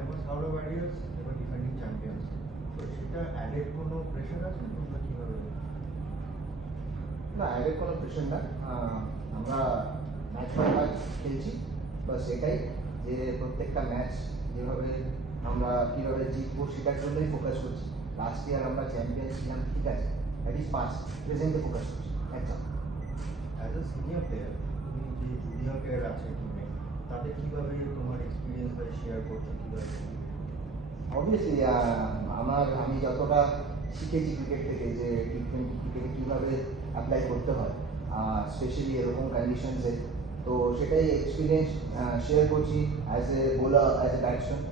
এবং south warriors এবং defending champions, তো সেটা অ্যাডেড কোনো প্রেশার আছে তোমরা কীভাবে? না, অ্যাডেড কোনো প্রেশার না। আমরা ম্যাচ বাই ম্যাচ খেলছি, বাস এটাই যে প্রত্যেকটা ম্যাচ যেভাবে আমরা কীভাবে জিতবো সেটার জন্যই ফোকাস করছি। লাস্ট ইয়ার আমরা চ্যাম্পিয়ন ছিলাম, ঠিক আছে, দ্যাট ইজ পাস্ট, প্রেজেন্টে ফোকাস করছি একদম। অ্যাজ এ সিনিয়র প্লেয়ার, তুমি যে জুনিয়র প্লেয়ার আছে টিমে, তাদের কীভাবে তোমার এক্সপিরিয়েন্সটা শেয়ার করছো, কীভাবে? অবভিয়াসলি আমি যতটা শিখেছি ক্রিকেট থেকে যে টি20 ক্রিকেটে কীভাবে অ্যাপ্লাই করতে হয়, স্পেশালি এরকম কন্ডিশনসে, তো সেটাই এক্সপিরিয়েন্স শেয়ার করছি as a bowler, as a batsman.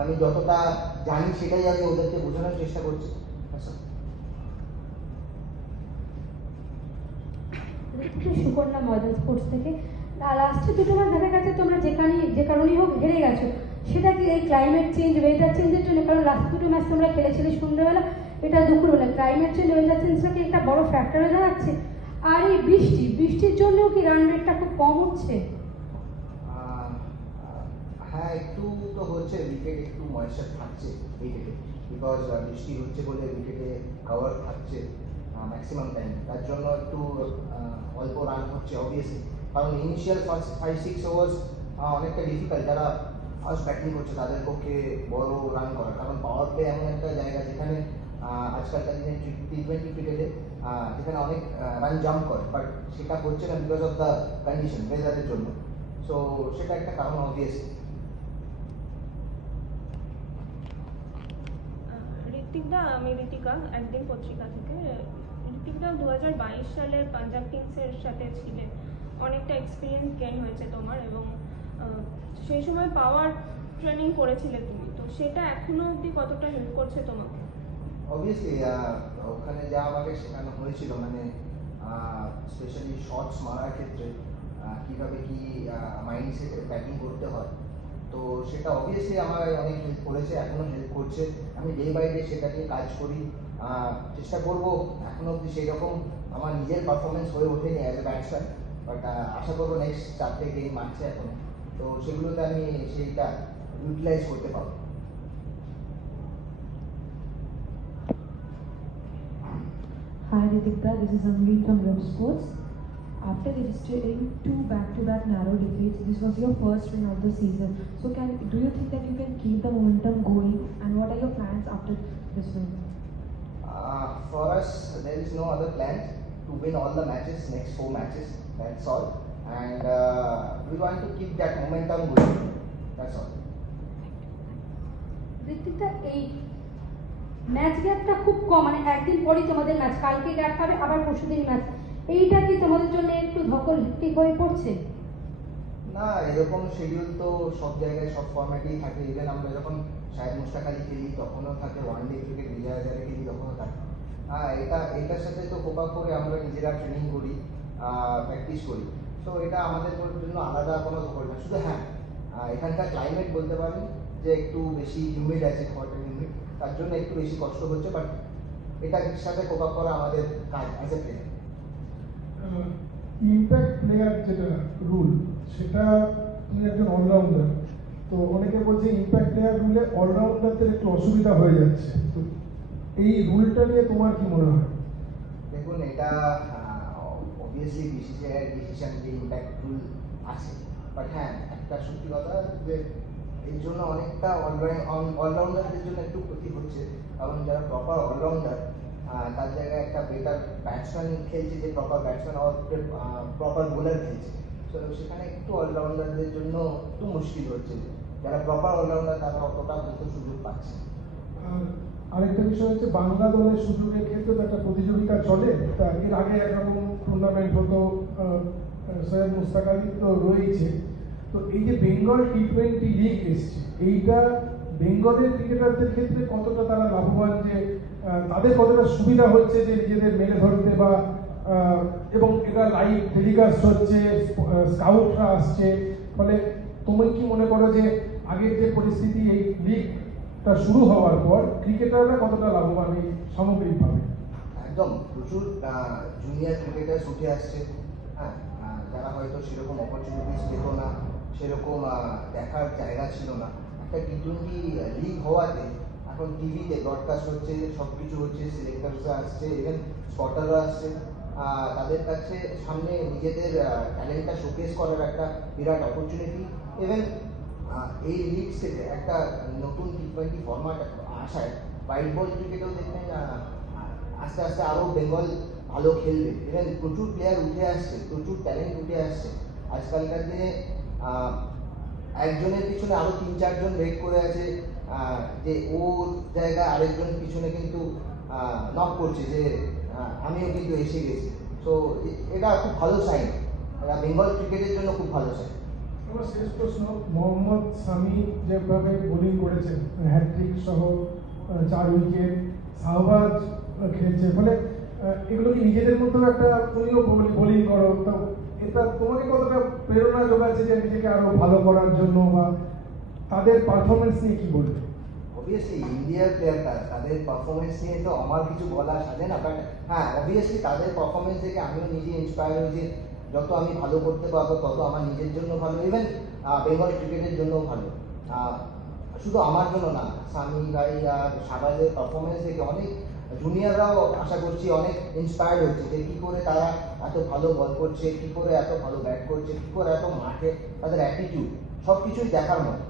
আমি যতটা জানি সেটাই আমি ওদেরকে বোঝানোর চেষ্টা করছি। সুকন্যা মডেল স্পোর্টস থেকে। লাস্টে দুটো ম্যাচ দেখা গেছে তোমরা যে কারণেই হোক হেরে গেছো, সেটা কি এই ক্লাইমেট চেঞ্জ, ওয়েদার চেঞ্জের জন্য? কারণ লাস্ট দুটো ম্যাচ তোমরা খেলেছিলে সন্ধ্যেবেলা, এটা দুপুরবেলা। ক্লাইমেট চেঞ্জ, ওয়েদার চেঞ্জটা কি একটা বড় ফ্যাক্টর হয়ে দাঁড়াচ্ছে? আর এই বৃষ্টির জন্যও কি রান রেটটা খুব কম হচ্ছে? হ্যাঁ, একটু তো হচ্ছে, উইকেট একটু ময়েশ্চার থাকছে উইকেটে, বিকজ বৃষ্টি হচ্ছে বলে উইকেটে কভার থাকছে ম্যাক্সিমাম টাইম, তার জন্য একটু অল্প রান হচ্ছে অবভিয়াসলি। কারণ ইনিশিয়াল ফার্স্ট 5-6 ওভার্স অনেকটা ডিফিকাল্ট, যারা ফার্স্ট ব্যাটিং করছে তাদের পক্ষে বড় রান করা, কারণ পাওয়ার প্লে এমন একটা জায়গা যেখানে আজকালকার দিনে টি20 ক্রিকেটে যেখানে অনেক রান জাম্প করে, বাট সেটা হচ্ছে না বিকজ অফ দ্য কন্ডিশন, ওয়েদারের জন্য। সো সেটা একটা কারণ অবভিয়াসলি। ঋত্বিকদা, আমি ঋতিকা, একদিন পত্রিকা থেকে। ঋত্বিকদা, 2022 সালের পাঞ্জাব কিংসের সাথে ছিলেন, অনেকটা এক্সপিরিয়েন্স গেইন হয়েছে তোমার, এবং সেই সময় পাওয়ার ট্রেনিং করেছিলে তুমি, তো সেটা এখনো অবধি কতটা হেল্প করছে তোমাকে? অবভিয়াসলি ওখানে যা আমাকে শেখানো হয়েছিল, মানে স্পেশালি শটস মারার ক্ষেত্রে কীভাবে কি মাইন্ডসেটে ব্যাটিং করতে হয়, তো সেটা অবভিয়াসলি আমার অনেক হেল্প করেছে, এখনও হেল্প করছে। আমি ডে বাই ডে সেটা নিয়ে কাজ করি, চেষ্টা করবো। এখনও অবধি সেই রকম আমার নিজের পারফরমেন্স হয়ে ওঠেনি অ্যাজ এ ব্যাটসম্যান, বাট আশা করবো নেক্সট 4টে গেম আছে এখন, তো সেগুলোতে আমি সেইটা ইউটিলাইজ করতে পারবো। Hi Ritikta, this is Amrit from Web Sports. After registering 2 back-to-back narrow defeats, this was your first win of the season. So do you think that you can keep the momentum going, and what are your plans after this win? For us, there is no other plan to win all the matches, next 4 matches, that's all. And we want to keep that momentum going, that's all. ঋত্বিকদা, এই match গ্যাপটা খুব কম, মানে একদিন পরই তোমাদের match, কালকে gap হবে, আবার পরশুদিন ম্যাচ, এইটা কি তোমাদের জন্য একটু ধকল ঠিক হয়ে পড়ছে? না, এরকম শিডিউল তো সব জায়গায় সব ফরম্যাটেই থাকে। ইভেন আমরা যখন শাহেদ মুশতাক আলী খেলি তখনও থাকে, ওয়ানডে ক্রিকেট বিজয় হাজারে খেলি তখনও থাকে। এটার সাথে তো কোপ আপ করে আমরা নিজেরা ট্রেনিং করি, প্র্যাকটিস করি, তো এটা আমাদের জন্য আলাদা কোনো ধকল না। শুধু হ্যাঁ, এখানকার ক্লাইমেট বলতে পারেন যে একটু বেশি হিউমিড আছে, ওয়াটার হিউমিড, তার জন্য একটু বেশি কষ্ট হচ্ছে, বাট এটার সাথে কোপ আপ করা আমাদের কাজ as a player. Impact player যেটা রুল, সেটা তুমি একজন অলরাউন্ডার, তো অনেকে বলছে ইম্প্যাক্ট প্লেয়ার রুলে অলরাউন্ডারদের একটু অসুবিধা হয়ে যাচ্ছে, তো এই রুলটা নিয়ে তোমার কি মনে হয়? দেখুন, এটা অবভিয়াসলি বিসিসিআই ডিসিশন যে ইম্প্যাক্ট রুল আছে, বাট হ্যাঁ, একটা সত্যি কথা যে এর জন্য অনেকটা অলরাউন্ডারদের জন্য একটু ক্ষতি হচ্ছে, কারণ যারা প্রপার অলরাউন্ডার তার জায়গায় একটা বেটার ব্যাটসম্যান খেলছে, যে প্রপার ব্যাটসম্যান আর প্রপার বোলার খেলছে, তো সেখানে একটু অলরাউন্ডারদের জন্য একটু মুশকিল হচ্ছে, যারা প্রপার অলরাউন্ডার তারা অতটা হয়তো সুযোগ পাচ্ছে। আরেকটা বিষয় হচ্ছে বাংলা দলের সুযোগের ক্ষেত্রে তো একটা প্রতিযোগিতা চলে, তা এর আগে একরকম টুর্নামেন্ট হতো, সৈয়দ মুশতাক আলী তো রয়েছে, তো এই যে বেঙ্গল টি20 লিগ এসছে, এইটা বেঙ্গলের ক্রিকেটারদের ক্ষেত্রে কতটা তারা লাভবান, যে তাদের কতটা সুবিধা হচ্ছে যে নিজেদের মেলে ধরতে, বা এবং এটা লাইভ টেলিকাস্ট হচ্ছে, স্কাউটরা আসছে, ফলে তুমি কি মনে করো যে আগের যে পরিস্থিতি এই লিগটা শুরু হওয়ার পর ক্রিকেটাররা কতটা লাভবান এই সামগ্রিকভাবে? একদম, প্রচুর জুনিয়র ক্রিকেটার্স উঠে আসছে, হ্যাঁ, যারা হয়তো সেরকম অপরচুনিটিস পেত না, সেরকম দেখার জায়গা ছিল না, একটা T20 লিগ হওয়াতে এখন টিভিতে ব্রডকাস্ট হচ্ছে, সব কিছু হচ্ছে, সিলেক্টার্সরা আসছে, ইভেন স্পটাররা আসছে, তাদের কাছে সামনে নিজেদের ট্যালেন্টটা শোকেস করার একটা বিরাট অপরচুনিটি। ইভেন এই লিগ থেকে একটা নতুন T20 ফরম্যাট আসায় হোয়াইট বল ক্রিকেটেও দেখবেন আস্তে আস্তে আরও বেঙ্গল ভালো খেলবে। ইভেন প্রচুর প্লেয়ার উঠে আসছে, প্রচুর ট্যালেন্ট উঠে আসছে। আজকালকার দিনে একজনের পিছনে আরও 3-4 জন ওয়েট করে আছে যে ওর জায়গায় আরেকজন পিছনে কিন্তু নক করছে যে আমিও কিন্তু এসে গেছি। সো এটা খুব ভালো সাইন, এটা বেঙ্গল ক্রিকেটের জন্য খুব ভালো সাইন। আমার শেষ প্রশ্ন, মোহাম্মদ শামি যেভাবে বোলিং করেছেন, হ্যাট্রিক সহ 4 উইকেট, শাহবাজ খেলছে, ফলে এগুলো কি নিজেদের মধ্যেও একটা, তুমিও বোলিং করো, তো এটা তোমাকে কতটা প্রেরণা যোগাচ্ছে যে নিজেকে আরো ভালো করার জন্য, বা তাদের পারফরমেন্স নিয়ে কি বলবে? অবভিয়াসলি ইন্ডিয়ার প্লেয়ারটা, তাদের পারফরমেন্স নিয়ে তো আমার কিছু বলা সাজে না, বাট হ্যাঁ অবভিয়াসলি তাদের পারফরমেন্স দেখে আমিও নিজে ইন্সপায়ার হয়েছি। যত আমি ভালো করতে পারবো তত আমার নিজের জন্য ভালো, ইভেন বেঙ্গল ক্রিকেটের জন্যও ভালো। শুধু আমার জন্য না, সামি ভাই আর শাহবাজের পারফরমেন্স দেখে অনেক জুনিয়ররাও আশা করছি অনেক ইন্সপায়ার্ড হচ্ছে যে কী করে তারা এত ভালো বল করছে, কী করে এত ভালো ব্যাট করছে, কী করে এত মাঠে তাদের অ্যাটিটিউড, সব কিছুই দেখার মতো।